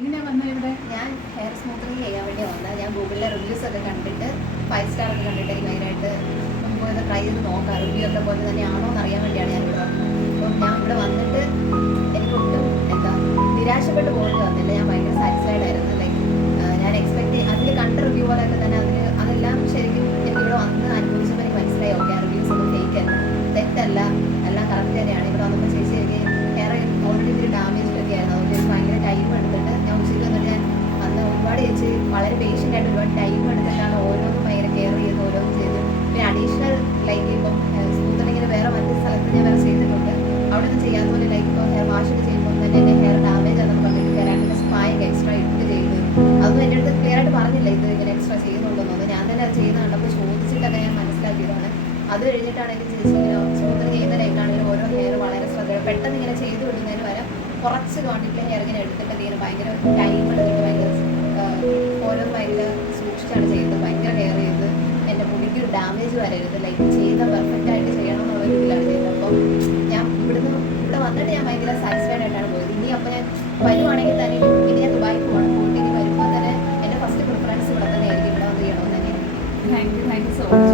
എങ്ങനെയാ വന്നത് ഇവിടെ? ഞാൻ ഹെയർ സ്മൂത്തനിങ് ചെയ്യാൻ വേണ്ടി വന്നത്. ഞാൻ ഗൂഗിളിലെ റിവ്യൂസ് ഒക്കെ കണ്ടിട്ട് 5 സ്റ്റാർ ഒക്കെ കണ്ടിട്ട് എനിക്ക് ഭയങ്കരമായിട്ട് നമുക്ക് ട്രൈ ചെയ്ത് നോക്കാം, റിവ്യൂ ഒക്കെ പോലെ തന്നെയാണോ എന്ന് അറിയാൻ വേണ്ടിയാണ് ഞാൻ ഇവിടെ വന്നത്. അപ്പം ഞാൻ ഇവിടെ വന്നിട്ട് എനിക്കൊട്ടും നിരാശപ്പെട്ട് പോകേണ്ടി വന്നില്ല. ഞാൻ ഭയങ്കര സാറ്റിസ്ഫൈഡ് ആയിരുന്നു. ലൈക്ക് ഞാൻ അതിൽ കണ്ട റിവ്യൂ പോലെയൊക്കെ തന്നെ അതെല്ലാം ശരിക്കും എനിക്കിവിടെ വന്ന് അനുഭവിച്ചപ്പോൾ എനിക്ക് മനസ്സിലായി, ഓക്കെ ആ റിവ്യൂസ് ഒന്നും ഫേക്ക് അല്ല, തെറ്റല്ല, എല്ലാം കറക്റ്റ് തന്നെയാണ്. ഇവിടെ വന്നപ്പോൾ ചേച്ചി എനിക്ക് ഹെയർ ഓൾറെഡി ഇത്തിരി ഡാമേജ് ഒക്കെ ആയിരുന്നു. അതുകൊണ്ട് ഭയങ്കര ടൈം എടുത്തിട്ട് ഞാൻ ഉച്ചയ്ക്ക് വന്നിട്ട് ഞാൻ അന്ന് ഒരുപാട് ചേച്ചി വളരെ പേഷ്യൻ്റ് ആയിട്ട് ഒരുപാട് ടൈം എടുത്തിട്ടാണ് ഓരോന്നും ഭയങ്കര കെയർ ചെയ്ത് ഓരോന്നും ചെയ്ത്. പിന്നെ അഡീഷണൽ ലൈക്ക് ഇപ്പം സ്മൂത്തനിങ്ങിന് വേറെ മറ്റു സ്ഥലത്ത് ഞാൻ വേറെ ചെയ്തിട്ടുണ്ട്. അവിടെ ഒന്നും ചെയ്യാത്ത പോലെ ലൈക്ക് ഇപ്പോൾ ഹെയർ വാഷ് ഒക്കെ ചെയ്യുമ്പോൾ തന്നെ എൻ്റെ ഹെയർ ഡാമേജ് ആണെന്ന് പറഞ്ഞിട്ട് കെരാട്ടിൻ്റെ സ്പായൊക്കെ എക്സ്ട്രാ ഇട്ട് ചെയ്ത് അതൊന്നും എൻ്റെ അടുത്ത് ക്ലിയർ ആയിട്ട് പറഞ്ഞില്ല ഇത് ഇങ്ങനെ എക്സ്ട്രാ ചെയ്യുന്നുണ്ടെന്നൊന്നും. ഞാൻ തന്നെ അത് ചെയ്യുന്ന കണ്ടപ്പോൾ ചോദിച്ചിട്ടൊക്കെ ഞാൻ മനസ്സിലാക്കിയതാണ്. അത് കഴിഞ്ഞിട്ടാണെങ്കിൽ ചേച്ചി ഇങ്ങനെ സ്മൂത്തനിങ് ചെയ്യുന്നതിലേക്കാണെങ്കിലും ഓരോ ഹെയർ വളരെ ശ്രദ്ധ പെട്ടെന്ന് ഇങ്ങനെ ചെയ്ത് വിടുന്നതിന് വരെ കുറച്ച് ക്വാണ്ടിറ്റി ഹെയർ ഇങ്ങനെ എടുത്തിട്ട് ഇങ്ങനെ ഭയങ്കര ടൈം എടുത്തിട്ട് ഭയങ്കര ഓരോന്നും ഭയങ്കര സൂക്ഷിച്ചാണ് ചെയ്യുന്നത്. ഭയങ്കര കെയർ ചെയ്ത് എൻ്റെ മുടിക്ക് ഒരു ഡാമേജ് വരരുത്, ലൈക്ക് ചെയ്ത പെർഫെക്റ്റ് ആയിട്ട് ചെയ്യണം എന്നുള്ള രീതിയിലാണ് ചെയ്തത്. അപ്പം ഞാൻ ഇവിടെ വന്നിട്ട് ഞാൻ ഭയങ്കര സാറ്റിസ്ഫൈഡ് ആയിട്ടാണ് പോയത്. ഇനി അപ്പോൾ ഞാൻ വരുവാണെങ്കിൽ തന്നെ ഇനി ഞാൻ ദുബായിക്ക് പോകണം. പോയിട്ട് ഇനി വരുമ്പോൾ തന്നെ എൻ്റെ ഫസ്റ്റ് പ്രിഫറൻസ് ഇവിടെ തന്നെ ആയിരിക്കും, ഇവിടെ വന്ന് ചെയ്യണമെന്ന് തന്നെയാണ്. Thank you so much.